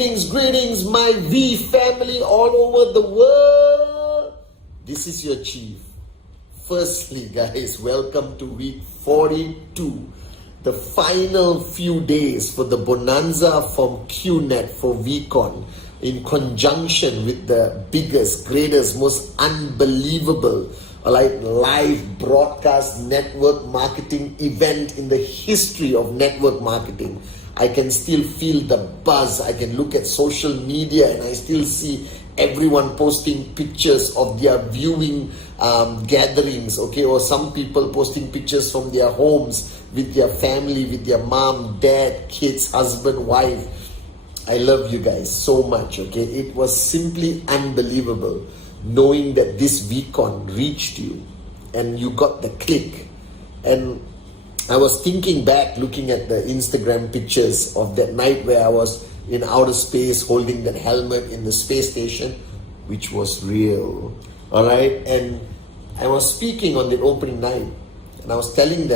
Greetings, my V family all over the world. This is your chief. Firstly, guys, welcome to week 42. The final few days for the bonanza from Qnet for VCon, in conjunction with the biggest, greatest, most unbelievable live broadcast network marketing event in the history of network marketing. I can still feel the buzz. I can look at social media and I still see everyone posting pictures of their viewing gatherings, okay, or some people posting pictures from their homes with their family, with their mom, dad, kids, husband, wife. I love you guys so much, okay. It was simply unbelievable knowing that this VCon reached you and you got the click. And I was thinking back, looking at the Instagram pictures of that night where I was in outer space holding that helmet in the space station, which was real, all right. And I was speaking on the opening night, and I was telling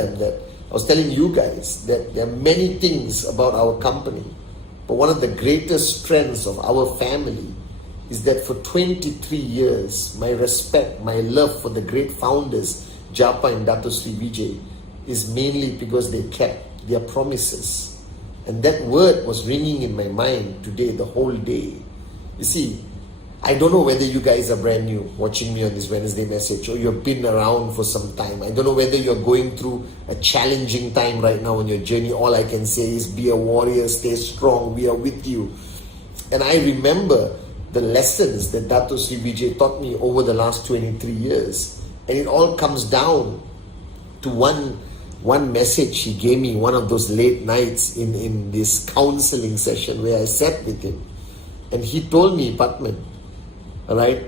you guys that there are many things about our company, but one of the greatest strengths of our family is that for 23 years, my respect, my love for the great founders, Japa and Dato Sri Vijay, is mainly because they kept their promises. And that word was ringing in my mind today, the whole day. You see, I don't know whether you guys are brand new watching me on this Wednesday message, or you've been around for some time. I don't know whether you're going through a challenging time right now on your journey. All I can say is be a warrior, stay strong, we are with you. And I remember the lessons that Dato Sri Vijay taught me over the last 23 years. And it all comes down to one message he gave me one of those late nights in this counseling session where I sat with him. And he told me, Pathman, all right,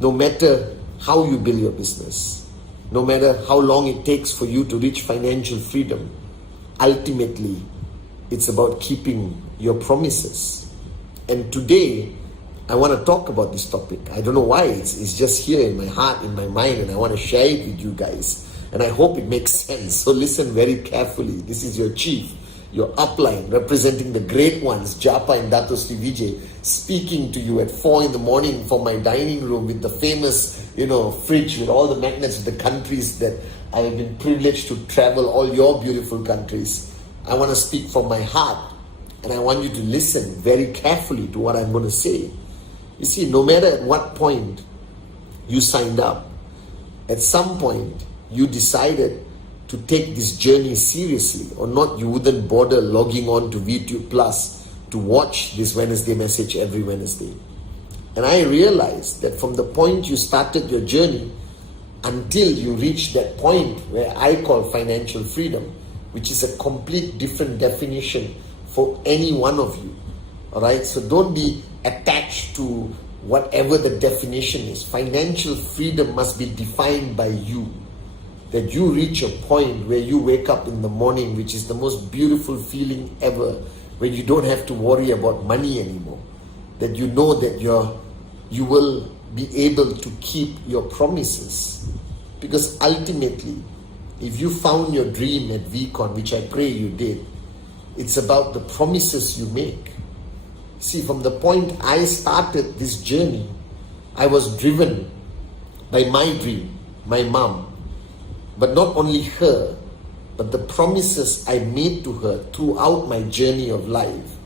no matter how you build your business, no matter how long it takes for you to reach financial freedom, ultimately, it's about keeping your promises. And today, I want to talk about this topic. I don't know why, it's just here in my heart, in my mind, and I want to share it with you guys. And I hope it makes sense. So listen very carefully. This is your chief, your upline, representing the great ones, Japa and Dato Sri Vijay, speaking to you at 4 in the morning from my dining room with the famous, fridge with all the magnets of the countries that I have been privileged to travel, all your beautiful countries. I want to speak from my heart, and I want you to listen very carefully to what I'm going to say. You see, no matter at what point you signed up, at some point you decided to take this journey seriously, or not, you wouldn't bother logging on to VTube Plus to watch this Wednesday message every Wednesday. And I realized that from the point you started your journey until you reach that point where I call financial freedom, which is a complete different definition for any one of you, all right? So don't be attached to whatever the definition is. Financial freedom must be defined by you. That you reach a point where you wake up in the morning, which is the most beautiful feeling ever, when you don't have to worry about money anymore. That you know that you will be able to keep your promises. Because ultimately, if you found your dream at VCon, which I pray you did, it's about the promises you make. See, from the point I started this journey, I was driven by my dream, my mom. But not only her, but the promises I made to her throughout my journey of life.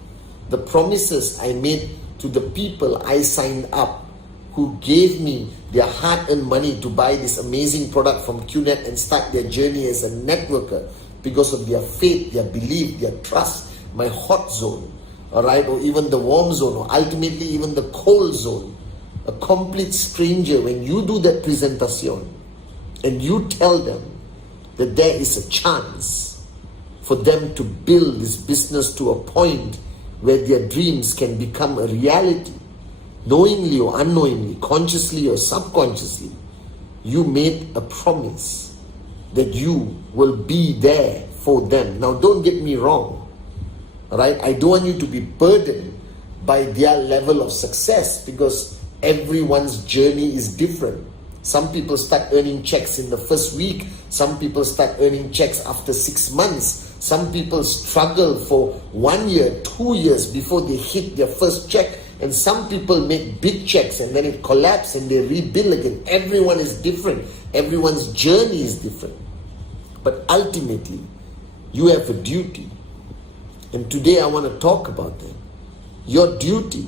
The promises I made to the people I signed up, who gave me their hard-earned money to buy this amazing product from Qnet and start their journey as a networker because of their faith, their belief, their trust, my hot zone, all right, or even the warm zone, or ultimately even the cold zone. A complete stranger, when you do that presentation, and you tell them that there is a chance for them to build this business to a point where their dreams can become a reality, knowingly or unknowingly, consciously or subconsciously, you made a promise that you will be there for them. Now, don't get me wrong, all right? I don't want you to be burdened by their level of success, because everyone's journey is different. Some people start earning checks in the first week. Some people start earning checks after 6 months. Some people struggle for 1 year, 2 years before they hit their first check. And some people make big checks and then it collapses and they rebuild again. Everyone is different. Everyone's journey is different. But ultimately, you have a duty. And today I want to talk about that. Your duty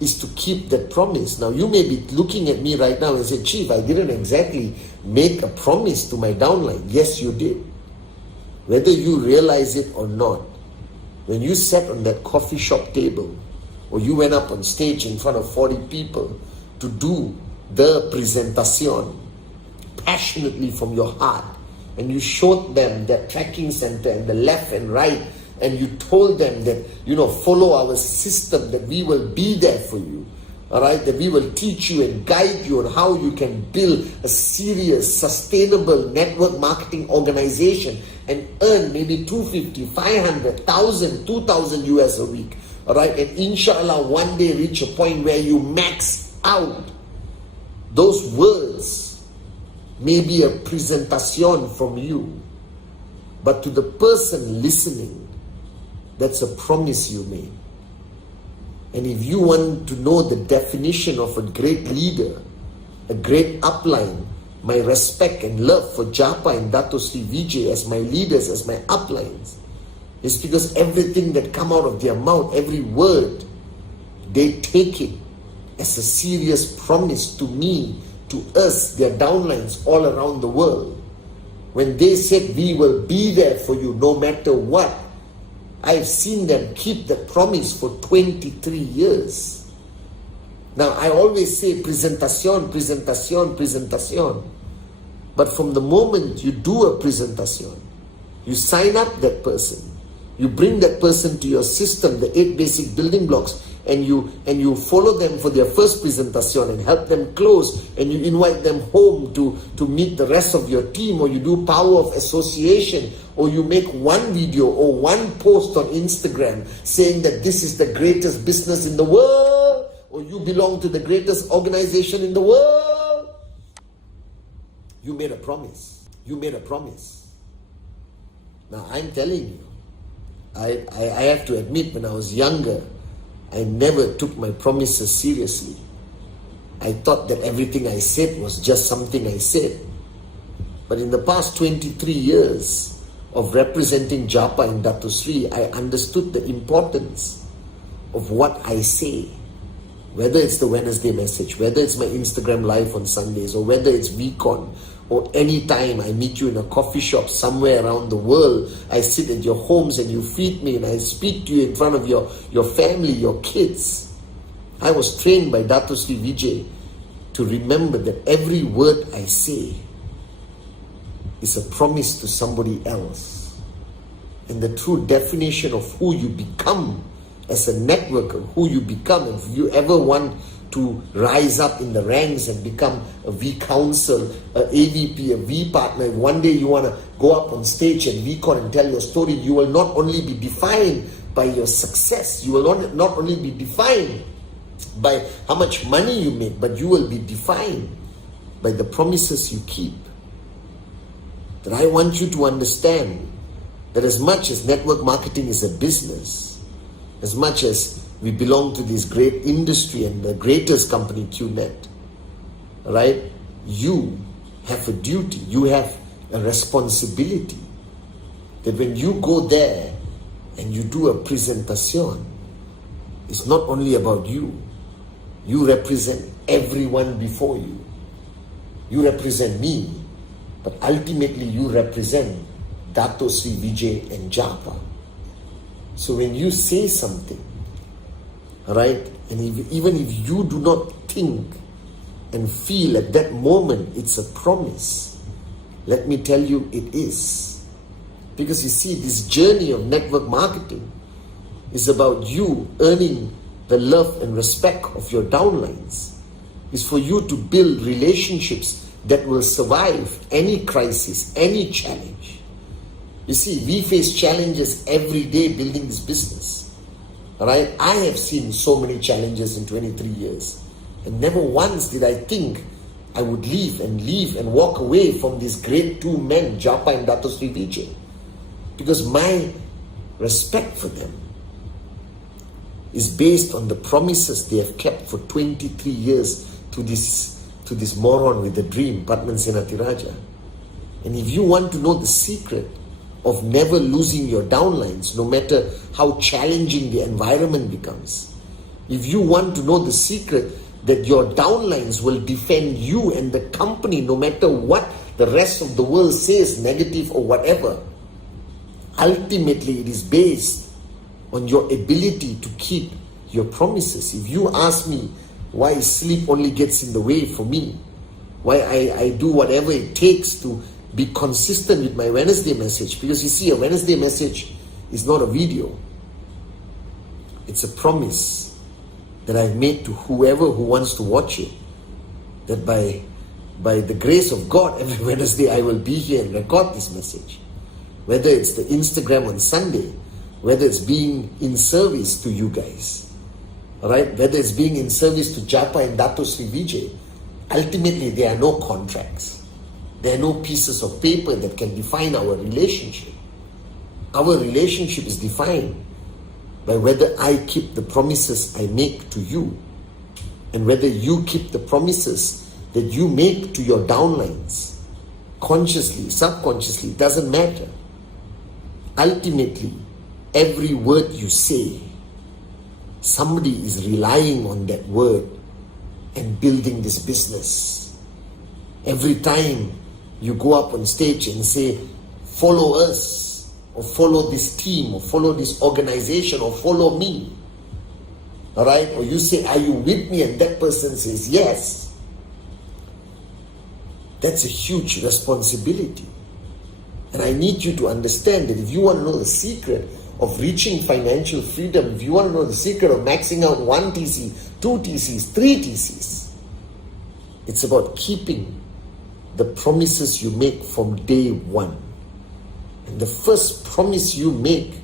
is to keep that promise. Now, you may be looking at me right now and say, Chief, I didn't exactly make a promise to my downline. Yes, you did. Whether you realize it or not, when you sat on that coffee shop table, or you went up on stage in front of 40 people to do the presentation passionately from your heart, and you showed them that tracking center and the left and right, and you told them that, follow our system, that we will be there for you, all right, that we will teach you and guide you on how you can build a serious, sustainable network marketing organization and earn maybe 250, 500, 1,000, 2,000 US a week, all right, and inshallah one day reach a point where you max out. Those words may be a presentation from you, but to the person listening, that's a promise you made. And if you want to know the definition of a great leader, a great upline, my respect and love for Japa and Dato Sri Vijay as my leaders, as my uplines, is because everything that come out of their mouth, every word, they take it as a serious promise to me, to us, their downlines all around the world. When they said, we will be there for you no matter what, I've seen them keep that promise for 23 years. Now, I always say presentation, presentation, presentation. But from the moment you do a presentation, you sign up that person, you bring that person to your system, the 8 basic building blocks, and you follow them for their first presentation and help them close, and you invite them home to meet the rest of your team, or you do power of association, or you make one video or one post on Instagram saying that this is the greatest business in the world, or you belong to the greatest organization in the world. You made a promise. You made a promise. Now I'm telling you, I have to admit, when I was younger, I never took my promises seriously. I thought that everything I said was just something I said. But in the past 23 years of representing Japa and Dato Sri, I understood the importance of what I say. Whether it's the Wednesday message, whether it's my Instagram live on Sundays, or whether it's VCon, or any time I meet you in a coffee shop somewhere around the world, I sit at your homes and you feed me and I speak to you in front of your family, your kids. I was trained by Dato Sri Vijay to remember that every word I say is a promise to somebody else. And the true definition of who you become as a networker, who you become, if you ever want to rise up in the ranks and become a V counsel, a AVP, a V partner, one day you want to go up on stage and VCon and tell your story, you will not only be defined by your success, you will not only be defined by how much money you make, but you will be defined by the promises you keep. That I want you to understand that as much as network marketing is a business, as much as we belong to this great industry and the greatest company, Qnet, right? You have a duty, you have a responsibility that when you go there and you do a presentation, it's not only about you. You represent everyone before you. You represent me, but ultimately you represent Dato Sri Vijay and Japa. So when you say something, right, and even if you do not think and feel at that moment it's a promise, let me tell you it is. Because you see, this journey of network marketing is about you earning the love and respect of your downlines. It's for you to build relationships that will survive any crisis, any challenge. You see, we face challenges every day building this business. Right? I have seen so many challenges in 23 years, and never once did I think I would leave and walk away from these great two men, Japa and Dato Sri Vijay. Because my respect for them is based on the promises they have kept for 23 years to this moron with the dream, Pathman Senathirajah. And if you want to know the secret of never losing your downlines, no matter how challenging the environment becomes, if you want to know the secret that your downlines will defend you and the company no matter what the rest of the world says, negative or whatever, ultimately it is based on your ability to keep your promises. If you ask me why sleep only gets in the way for me, why I do whatever it takes to be consistent with my Wednesday message, because you see, a Wednesday message is not a video. It's a promise that I've made to whoever who wants to watch it, that by the grace of God, every Wednesday I will be here and record this message. Whether it's the Instagram on Sunday, whether it's being in service to you guys, all right? Whether it's being in service to Japa and Dato Sri Vijay, ultimately there are no contracts. There are no pieces of paper that can define our relationship. Our relationship is defined by whether I keep the promises I make to you and whether you keep the promises that you make to your downlines. Consciously, subconsciously, it doesn't matter. Ultimately, every word you say, somebody is relying on that word and building this business. Every time you go up on stage and say, follow us, or follow this team, or follow this organization, or follow me, all right? Or you say, are you with me? And that person says, yes. That's a huge responsibility. And I need you to understand that if you want to know the secret of reaching financial freedom, if you want to know the secret of maxing out 1 TC, 2 TCs, 3 TCs, it's about keeping the promises you make from day one. And the first promise you make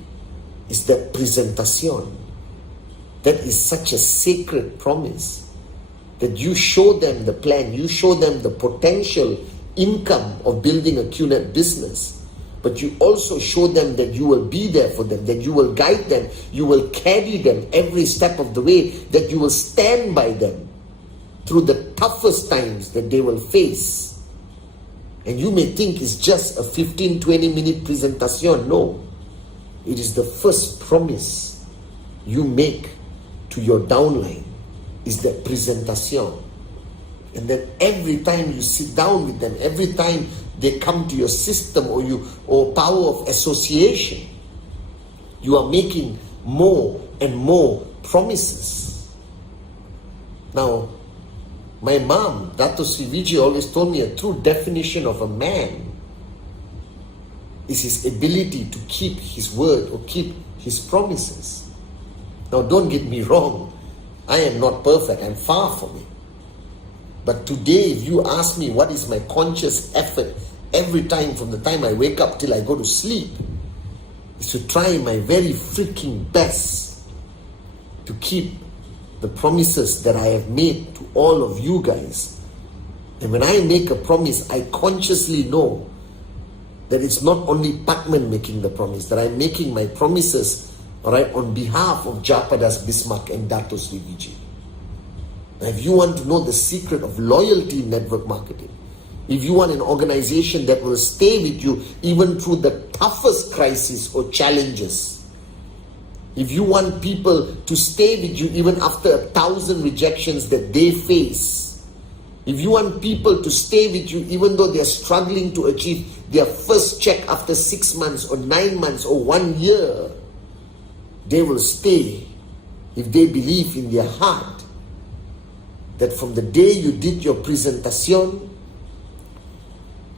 is that presentation. That is such a sacred promise that you show them the plan, you show them the potential income of building a Qnet business, but you also show them that you will be there for them, that you will guide them, you will carry them every step of the way, that you will stand by them through the toughest times that they will face. And you may think it's just a 15-20 minute presentation. No, it is the first promise you make to your downline, is that presentation. And then every time you sit down with them, every time they come to your system or power of association, you are making more and more promises. Now, my mom, Dato Sri Vijay, always told me a true definition of a man is his ability to keep his word or keep his promises. Now, don't get me wrong. I am not perfect. I'm far from it. But today, if you ask me what is my conscious effort every time from the time I wake up till I go to sleep, is to try my very freaking best to keep the promises that I have made to all of you guys. And when I make a promise, I consciously know that it's not only Pathman making the promise, that I'm making my promises, all right, on behalf of Japadas Bismarck and Dato Sri Vijay. Now, if you want to know the secret of loyalty in network marketing, if you want an organization that will stay with you even through the toughest crises or challenges, if you want people to stay with you even after 1,000 rejections that they face, if you want people to stay with you even though they're struggling to achieve their first check after 6 months or 9 months or 1 year, they will stay if they believe in their heart that from the day you did your presentation,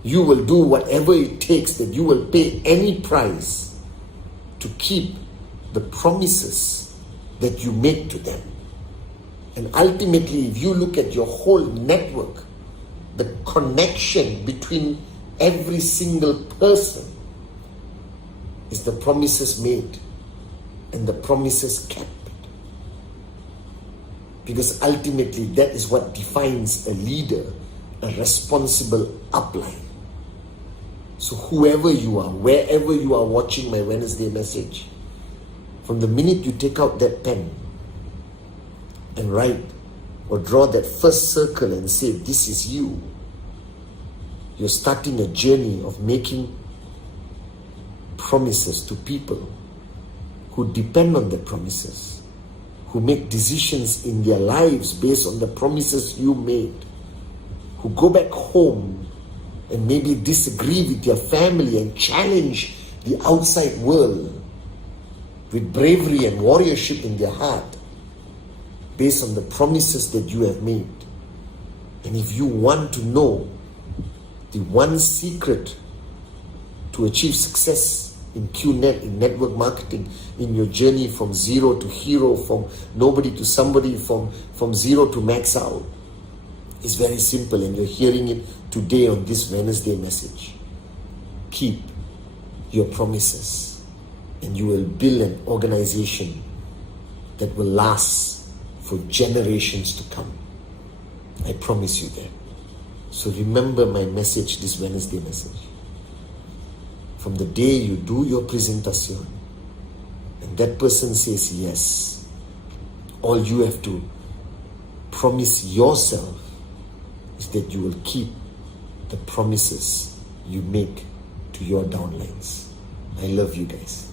you will do whatever it takes, that you will pay any price to keep the promises that you make to them. And ultimately, if you look at your whole network, the connection between every single person is the promises made and the promises kept. Because ultimately, that is what defines a leader, a responsible upline. So whoever you are, wherever you are watching my Wednesday message, from the minute you take out that pen and write or draw that first circle and say, this is you, you're starting a journey of making promises to people who depend on the promises, who make decisions in their lives based on the promises you made, who go back home and maybe disagree with their family and challenge the outside world with bravery and warriorship in their heart based on the promises that you have made. And if you want to know the one secret to achieve success in Qnet, in network marketing, in your journey from zero to hero, from nobody to somebody, from zero to max out, it's very simple, and you're hearing it today on this Wednesday message. Keep your promises, and you will build an organization that will last for generations to come. I promise you that. So remember my message, this Wednesday message. From the day you do your presentation and that person says yes, all you have to promise yourself is that you will keep the promises you make to your downlines. I love you guys.